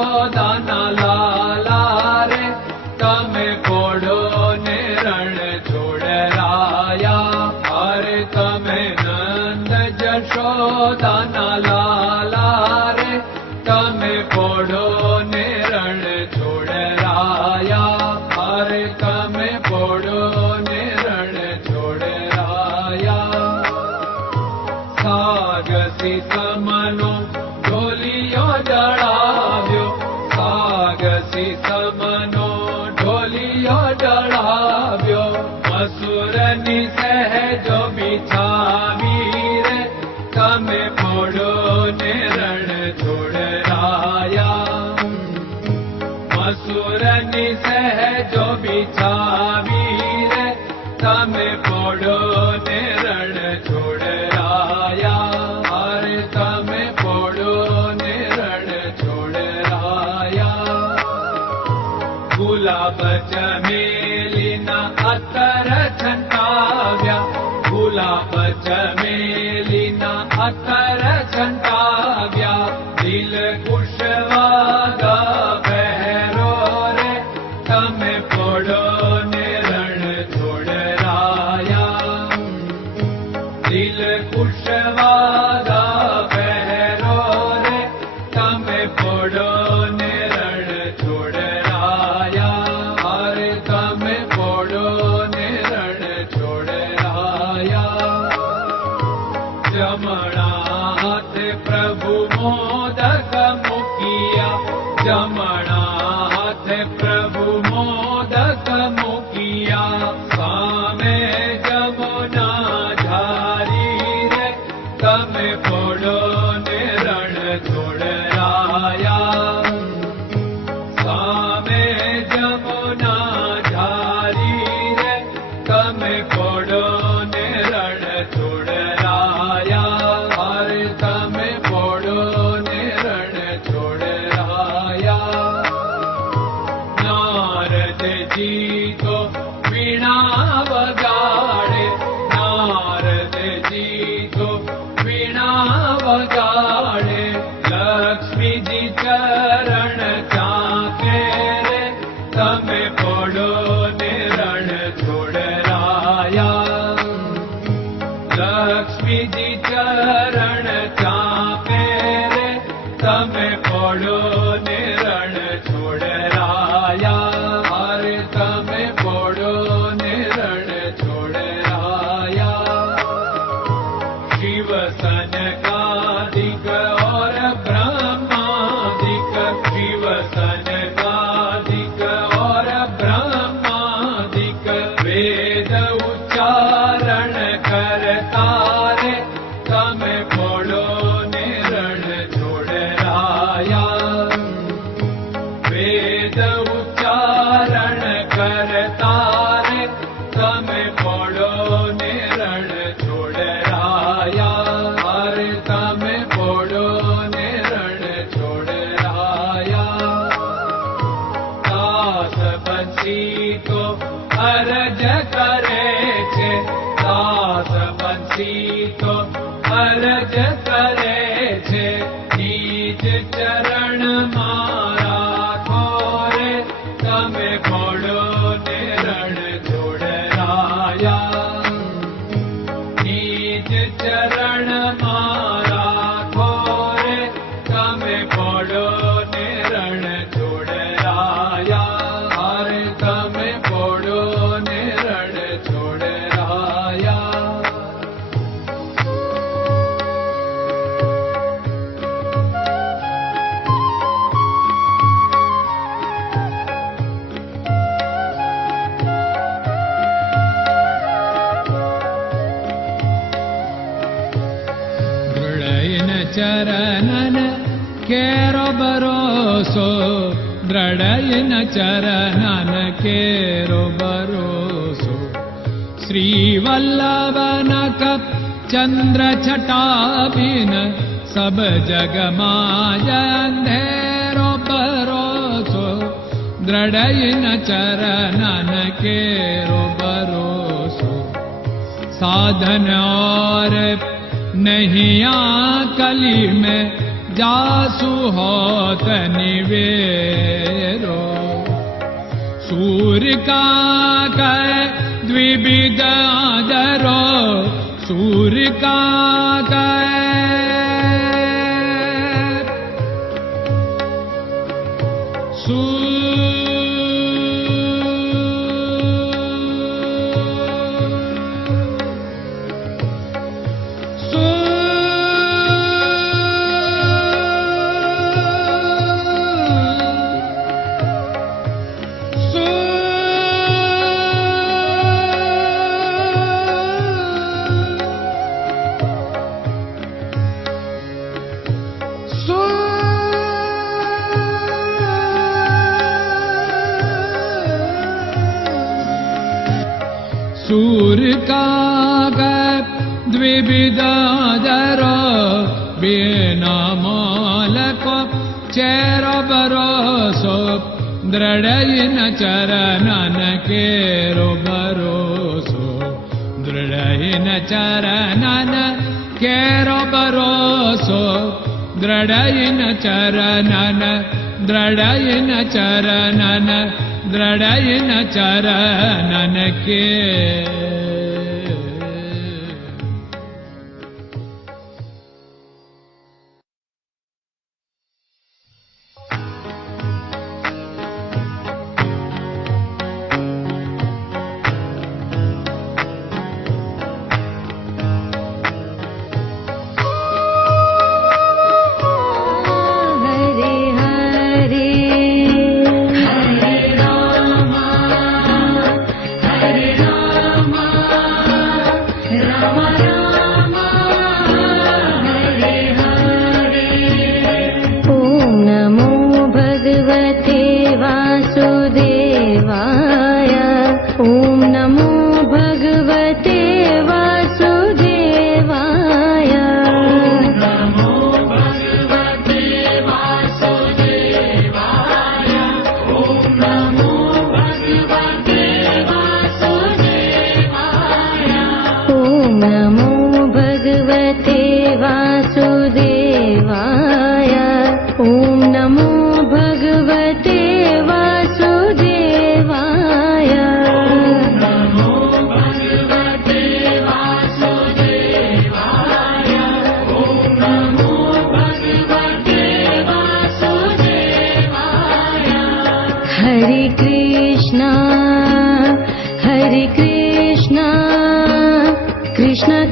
જશોદાના લાલા રે તમે પોડો ને રણ છોડરાયા. અરે તમે નંદ જશોદાના લાલા રે તમે પોડો ને રણ છોડરાયા. અરે તમે પોડો ને રણ છોડરાયા. સાગસી સમનો ઢોલિયો જડાવ્યો, સાગસી સમનો ઢોલિયો જડાવ્યો. મસૂરની સહેજો બિછાવી રે તમે પોડો ને રણ છોડરાયા. મસૂરની સહેજો બિછાવી રે તમે પોડો ને રણ છોડરાયા. અરે તમે પોડો ને રણ છોડરાયા. ગુલાબ ચમેલીના અત્તર છંટાવ્યા, ગુલાબ ચમેલીના અત્તર છંટાવ્યા. દિલ કુશવાગા પહેરો રે તમે પોડો ને રણ છોડરાયા. દિલ કુશવાગા પહેરો રે તમે પોડો ને રણ છોડરાયા. અરે તમે પોડો ને રણ છોડરાયા. જમણા હાથે પ્રભુ મોદક મૂકિયા, જમણા હાથે પ્રભુ મોદક મૂકિયા. સામે જમુના ઝારી રે તમે પોડો ને રણ છોડરાયા. સામે જમુના ઝારી રે તમે પોડો ને રણ છોડરાયા. અરે તમે પોડો ને રણ છોડરાયા. નારદજી તો વીણા વગાડે, નારદજી તો વીણા વગાડે. લક્ષ્મીજી ચરણ ચાકે રે તમે પોડો ને રણ છોડરાયા. લક્ષ્મીજી ચરણ ચાપે રે તમે પોડો ને રણ છોડરાયા. અરે તમે પોડો ને રણ છોડરાયા. શિવ સનકાદિક और ब्रह्मादिक, शिव सनकादिक और ब्रह्मादिक. वेद उच्चारण करता रे તમે પોડો ને રણ છોડરાયા. વેદ ઉચ્ચારણ કરતા રે તમે પોડો ને રણ છોડરાયા. અરે તમે પોડો ને રણ છોડરાયા. દાસ બંસી તો અરજ કરે છે, દાસ બંસી તો અરજ કરે છે. નીજ ચરણ મારા ખોરે તમે પોડો ને રણ છોડરાયા. નીજ ચરણ મારા ખોરે તમે પોડો ને રણ છોડરાયા. અરે તમે પોડો ને રણ છોડરાયા. ચરણન કેરો ભરોસો, દ્રઢયન ચરણન કેરો ભરોસો. શ્રી વલ્લભન કપ ચંદ્ર છટાબિન સબ જગમાં અંધેરો ભરોસો. દ્રઢયન ચરણન કેરો ભરોસો. साधन और नहीं कली में जासु होत निवेरो सूर्य का कै द्विविध आदरो सूर्य का सूर्य का द्विविधादर बिना मालको चेर भरोसो दृढ़ चरणन केरो भरोसो दृढ़ चरणन केरो भरोसो दृढ़ चरणन दृढ़ चरणन दृढ़ चरणन के Krishna